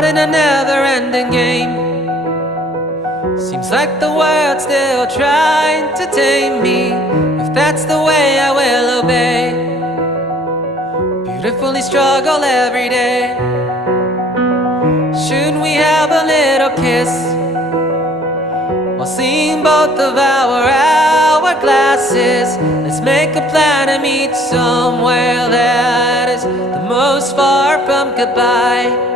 caught in a never-ending game. Seems like the world's still trying to tame me. If that's the way, I will obey. Beautifully struggle every day. Should we have a little kiss while seeing both of our hourglasses? Let's make a plan to meet somewhere that is the most far from goodbye.